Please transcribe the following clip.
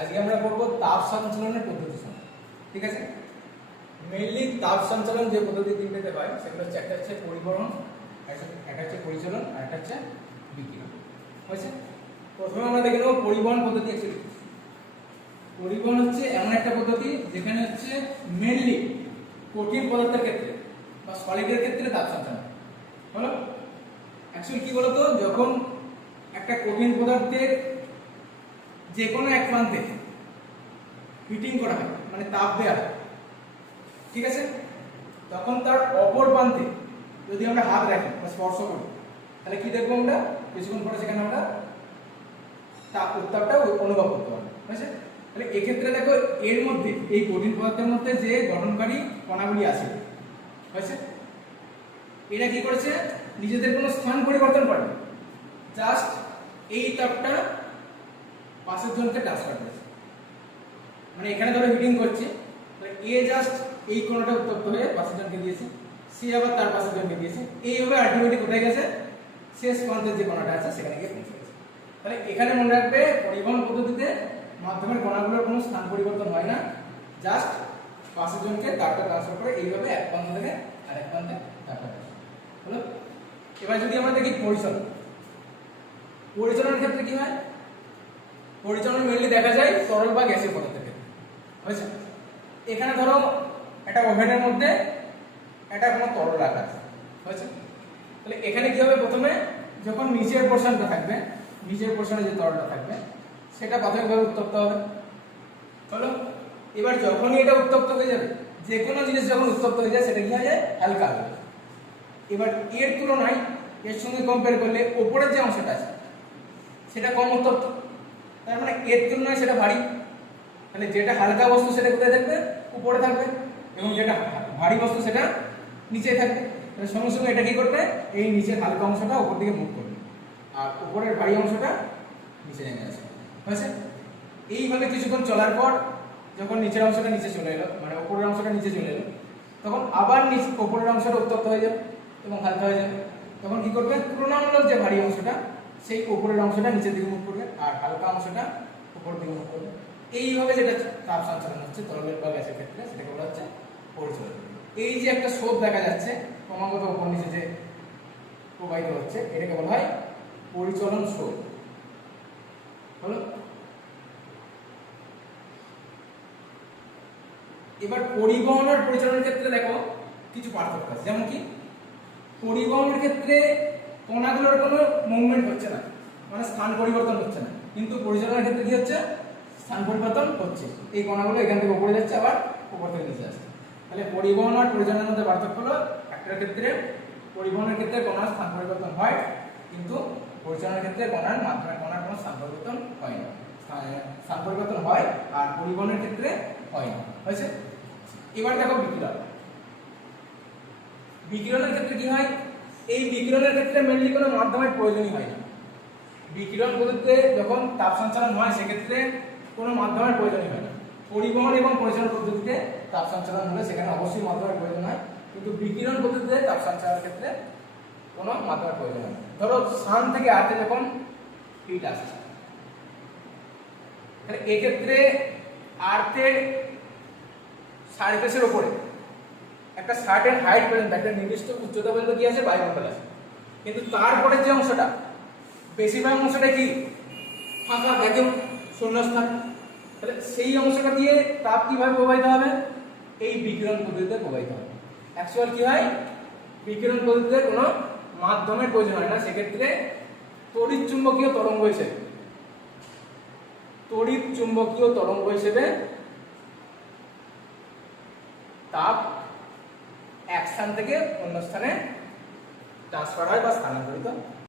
আজকে আমরা করব তাপ সঞ্চালনের পদ্ধতি ঠিক আছে? মেইনলি তাপ সঞ্চালন যে পদ্ধতি তিনটেতে হয় সেগুলো হচ্ছে একটা হচ্ছে পরিবহন একটা হচ্ছে পরিচালন, আর একটা হচ্ছে বিকিরণ, হয়েছে? প্রথমে আমরা দেখে নেব পরিবহন পদ্ধতি পরিবহন হচ্ছে এমন একটা পদ্ধতি যেখানে হচ্ছে মেনলি কঠিন পদার্থের ক্ষেত্রে বা সলিডের ক্ষেত্রে তাপ সঞ্চালন, হলো? অ্যাকচুয়ালি কি বলতো? যখন একটা কঠিন পদার্থের যে কোনো এক প্রান্তে হিটিং করা হয় মানে তাপ দেওয়া হয়। ঠিক আছে? তখন তার অপর প্রান্তে যদি আমরা হাত রাখি বা স্পর্শ করি, তাহলে কি দেখব আমরা? কিছুক্ষণ পরে সেখানে আমরা তাপ উত্তাপটা অনুভব করতে পারব। বুঝেছে তাহলে এক্ষেত্রে দেখো, এর মধ্যে, এই কঠিন পদার্থের মধ্যে যে গঠনকারী কণাগুলি আছে, হয়েছে? এরা কি করেছে? নিজেদের কোনো স্থান পরিবর্তন করে জাস্ট এই তাপটা পাশের জনকে ট্রান্সফার করেছে। মানে এখানে ধরো হিটিং করছে তাহলে এ জাস্ট এই কোণটা উত্তপ্ত হয়ে পাশের জনকে দিয়েছে, সে আবার তার পাশের জনকে দিয়েছে। এইভাবে আলটিমেটলি কোথায় গেছে? শেষ প্রান্তের যে কণাটা আছে, সেখানে গিয়ে পৌঁছে গেছে। তাহলে এখানে মনে রাখবে, পরিবহন পদ্ধতিতে মাধ্যমের কণাগুলোর কোনো স্থান পরিবর্তন হয় না। জাস্ট পাশের জনকে তারটা ট্রান্সফার করে এইভাবে এক প্রান্ত থেকে আরেক প্রান্তে তারটা এবার যদি আমরা দেখি পরিচালন পরিচালনার ক্ষেত্রে কি হয়? পরিচালনা মেনলি দেখা যায় তরল বা গ্যাসের ক্ষেত্রে। হয়েছে এখানে ধরো একটা ওভেনের মধ্যে একটা কোনো তরল রাখা হয়েছে তাহলে এখানে কি হবে প্রথমে? যখন নিচের পোর্শনটা থাকবে, নিচের পোর্শনে যে তরলটা থাকবে, সেটা প্রাথমিকভাবে উত্তপ্ত হবে। হলো এবার যখনই এটা উত্তপ্ত হয়ে যাবে যে কোনো জিনিস যখন উত্তপ্ত হয়ে যায়, সেটা কি হয়ে যায়? হালকা যায়। এবার এর তুলনায় এর সঙ্গে কম্পেয়ার করলে ওপরের যে অংশটা আছে, সেটা কম উত্তপ্ত। তার মানে এর তুলনায় সেটা ভারী। মানে যেটা হালকা বস্তু সেটা কোথায় থাকবে? উপরে থাকবে। এবং যেটা ভারী বস্তু সেটা নিচে থাকবে। তাহলে সঙ্গে সঙ্গে এটা কি করবে? এই নিচের হালকা অংশটা উপর দিকে মুভ করবে। আর উপরের ভারী অংশটা নিচে নেমে আসবে। হয়েছে? এইভাবে কিছুক্ষণ চলার পর যখন নিচের অংশটা নিচে চলে এলো মানে উপরের অংশটা নিচে চলে এলো, তখন আবার নিচ উপরের অংশটা উত্তপ্ত হয়ে যাবে এবং হালকা হয়ে যাবে। তখন কি করবে? তুলনামূলক যে ভারী অংশটা সেই উপরের অংশটা নিচের দিকে মুখ করবে আর হালকা অংশটা উপর দিকে মুখ করবে। এইভাবে যেটা তাপ সঞ্চালন হচ্ছে তরলের বা গ্যাসের ক্ষেত্রে, সেটাকে বলা হচ্ছে পরিচালন এই যে একটা স্রোত দেখা যাচ্ছে, ক্রমাগত উপর নিচে যে প্রবাহিত হচ্ছে, এটাকে বলা হয় পরিচলন স্রোত। হলো? এবার পরিবহন আর পরিচালনের ক্ষেত্রে দেখো কিছু পার্থক্য আছে। যেমন কি? পরিবহনের ক্ষেত্রে কণাগুলোর কোনো মুভমেন্ট হচ্ছে না। মানে স্থান পরিবর্তন হচ্ছে না। কিন্তু পরিচালনার ক্ষেত্রে কি হচ্ছে? স্থান পরিবর্তন হচ্ছে। এই কণাগুলো এখান থেকে উপরে যাচ্ছে, আবার উপর থেকে নিচে আসছে। তাহলে পরিবহন আর পরিচালনার মধ্যে পার্থক্য হলো, একটার ক্ষেত্রে পরিবহনের ক্ষেত্রে কণার স্থান পরিবর্তন হয়, কিন্তু পরিচালনার ক্ষেত্রে কণার মাধ্যমে কণার কোনো স্থান পরিবর্তন হয় না। স্থান পরিবর্তন হয় আর পরিবহনের ক্ষেত্রে হয় না। হয়েছে? এবার দেখো বিকিরণ। বিকিরণের ক্ষেত্রে কি হয়? এই বিকিরণের ক্ষেত্রে মেনলি কোনো মাধ্যমের প্রয়োজনই হয় না। বিকিরণ পদ্ধতিতে যখন তাপ সঞ্চালন হয়, সেক্ষেত্রে কোনো মাধ্যমের প্রয়োজনই হয় না। পরিবহন এবং পরিচালন পদ্ধতিতে তাপ সঞ্চালন হলে সেখানে অবশ্যই মাধ্যমের প্রয়োজন হয়। কিন্তু বিকিরণ পদ্ধতিতে তাপ সঞ্চালনের ক্ষেত্রে কোনো মাধ্যমের প্রয়োজন হয় ধরো, সান থেকে আর্থে যখন হিট আসছে এক্ষেত্রে আর্থের সারফেসের উপরে একটা সার্টেন হাইট পর্যন্ত, একটা নির্দিষ্ট উচ্চতা পর্যন্ত কি আছে বায়ুমণ্ডল আছে। কিন্তু তারপরে যে অংশটা, বেশিরভাগ অংশটা কি? ফাঁকা ভ্যাকিউম শূন্যস্থান। তাহলে সেই অংশটা দিয়ে তাপ কীভাবে প্রবাহিত হবে? এই বিকিরণ পদ্ধতিতে প্রবাহিত হবে। অ্যাকচুয়াল কি হয়? বিকিরণ পদ্ধতিতে কোনো মাধ্যমের প্রয়োজন হয় না। সেক্ষেত্রে তড়িৎ চুম্বকীয় তরঙ্গ হিসেবে, তড়িৎ চুম্বকীয় তরঙ্গ হিসেবে তাপ স্থান থেকে অন্য স্থানে ট্রান্সফার হয় বা স্থানান্তরিত